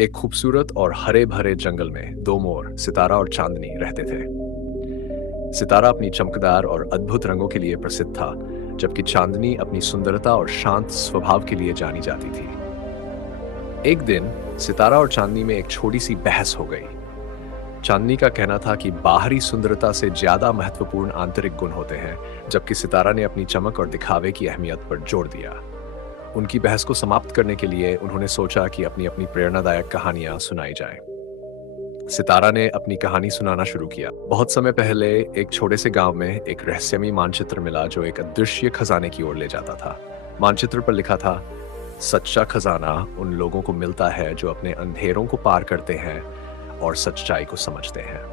एक खूबसूरत और हरे भरे जंगल में दो मोर सितारा और चांदनी रहते थे। सितारा अपनी चमकदार और अद्भुत रंगों के लिए प्रसिद्ध था, जबकि चांदनी अपनी सुंदरता और शांत स्वभाव के लिए जानी जाती थी। एक दिन सितारा और चांदनी में एक छोटी सी बहस हो गई। चांदनी का कहना था कि बाहरी सुंदरता से ज्यादा महत्वपूर्ण आंतरिक गुण होते हैं, जबकि सितारा ने अपनी चमक और दिखावे की अहमियत पर जोर दिया। उनकी बहस को समाप्त करने के लिए उन्होंने सोचा कि अपनी अपनी प्रेरणादायक कहानियां सुनाई जाएं। सितारा ने अपनी कहानी सुनाना शुरू किया। बहुत समय पहले एक छोटे से गांव में एक रहस्यमयी मानचित्र मिला जो एक अदृश्य खजाने की ओर ले जाता था। मानचित्र पर लिखा था, सच्चा खजाना उन लोगों को मिलता है जो अपने अंधेरों को पार करते हैं और सच्चाई को समझते हैं।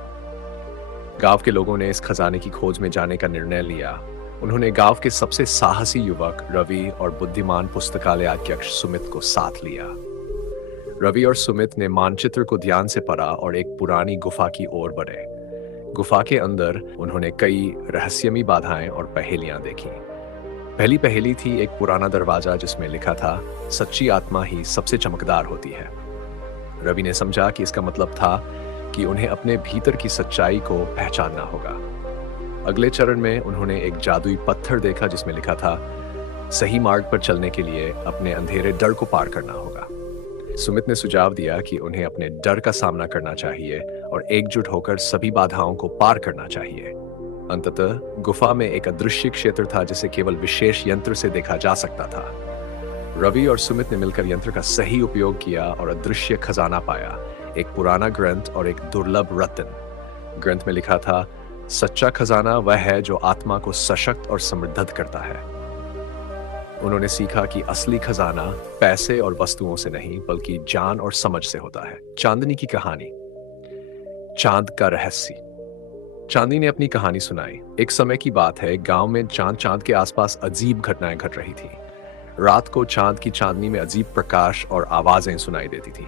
गांव के लोगों ने इस खजाने की खोज में जाने का निर्णय लिया। उन्होंने गांव के सबसे साहसी युवक रवि और बुद्धिमान पुस्तकालय अध्यक्ष सुमित को साथ लिया। रवि और सुमित ने मानचित्र को ध्यान से पढ़ा और एक पुरानी गुफा की ओर बढ़े। गुफा के अंदर उन्होंने कई रहस्यमयी बाधाएं और पहेलियां देखी। पहली पहेली थी एक पुराना दरवाजा जिसमें लिखा था, सच्ची आत्मा ही सबसे चमकदार होती है। रवि ने समझा कि इसका मतलब था कि उन्हें अपने भीतर की सच्चाई को पहचानना होगा। अगले चरण में उन्होंने एक जादुई पत्थर देखा जिसमें लिखा था, सही मार्ग पर चलने के लिए अपने अंधेरे डर को पार करना होगा। सुमित ने सुझाव दिया कि उन्हें अपने डर का सामना करना चाहिए और एकजुट होकर सभी बाधाओं को पार करना चाहिए। अंततः गुफा में एक अदृश्य क्षेत्र था जिसे केवल विशेष यंत्र से देखा जा सकता था। रवि और सुमित ने मिलकर यंत्र का सही उपयोग किया और अदृश्य खजाना पाया, एक पुराना ग्रंथ और एक दुर्लभ रत्न। ग्रंथ में लिखा था, सच्चा खजाना वह है जो आत्मा को सशक्त और समृद्ध करता है। उन्होंने सीखा कि असली खजाना पैसे और वस्तुओं से नहीं बल्कि जान और समझ से होता है। चांदनी की कहानी। चांद का रहस्य। चांदनी ने अपनी कहानी सुनाई। एक समय की बात है, गांव में चांद के आसपास अजीब घटनाएं घट रही थी। रात को चांद की चांदनी में अजीब प्रकाश और आवाजें सुनाई देती थी।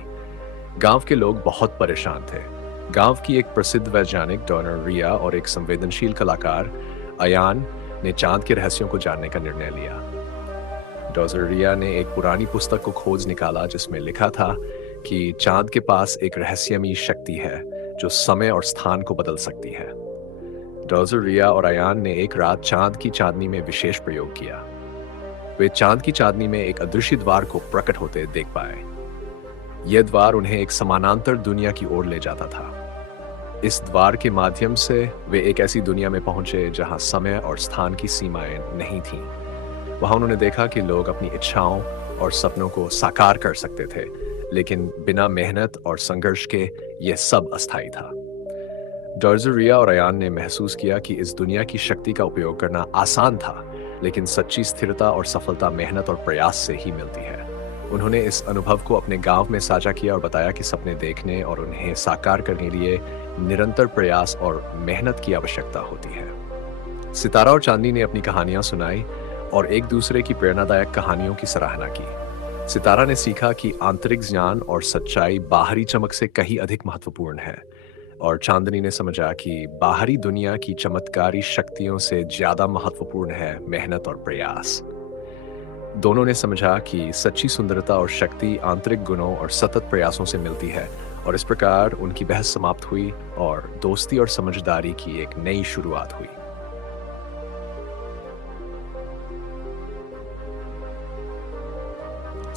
गांव के लोग बहुत परेशान थे। गांव की एक प्रसिद्ध वैज्ञानिक डॉक्टर रिया और एक संवेदनशील कलाकार अयान ने चांद के रहस्यों को जानने का निर्णय लिया। डॉक्टर रिया ने एक पुरानी पुस्तक को खोज निकाला जिसमें लिखा था कि चांद के पास एक रहस्यमयी शक्ति है जो समय और स्थान को बदल सकती है। डॉक्टर रिया और अयान ने एक रात चांद की चांदनी में विशेष प्रयोग किया। वे चांद की चांदनी में एक अदृश्य द्वार को प्रकट होते देख पाए। यह द्वार उन्हें एक समानांतर दुनिया की ओर ले जाता था। इस द्वार के माध्यम से वे एक ऐसी दुनिया में पहुंचे जहां समय और स्थान की सीमाएं नहीं थीं। वहां उन्होंने देखा कि लोग अपनी इच्छाओं और सपनों को साकार कर सकते थे, लेकिन बिना मेहनत और संघर्ष के यह सब अस्थायी था। डॉक्टर रिया और अयान ने महसूस किया कि इस दुनिया की शक्ति का उपयोग करना आसान था, लेकिन सच्ची स्थिरता और सफलता मेहनत और प्रयास से ही मिलती है। उन्होंने इस अनुभव को अपने गांव में साझा किया और बताया कि सपने देखने और उन्हें साकार करने के लिए निरंतर प्रयास और मेहनत की आवश्यकता होती है। सितारा और चांदनी ने अपनी कहानियां सुनाई और एक दूसरे की प्रेरणादायक कहानियों की सराहना की। सितारा ने सीखा कि आंतरिक ज्ञान और सच्चाई बाहरी चमक से कहीं अधिक महत्वपूर्ण है, और चांदनी ने समझा कि बाहरी दुनिया की चमत्कारी शक्तियों से ज्यादा महत्वपूर्ण है मेहनत और प्रयास। दोनों ने समझा कि सच्ची सुंदरता और शक्ति आंतरिक गुणों और सतत प्रयासों से मिलती है, और इस प्रकार उनकी बहस समाप्त हुई और दोस्ती और समझदारी की एक नई शुरुआत हुई।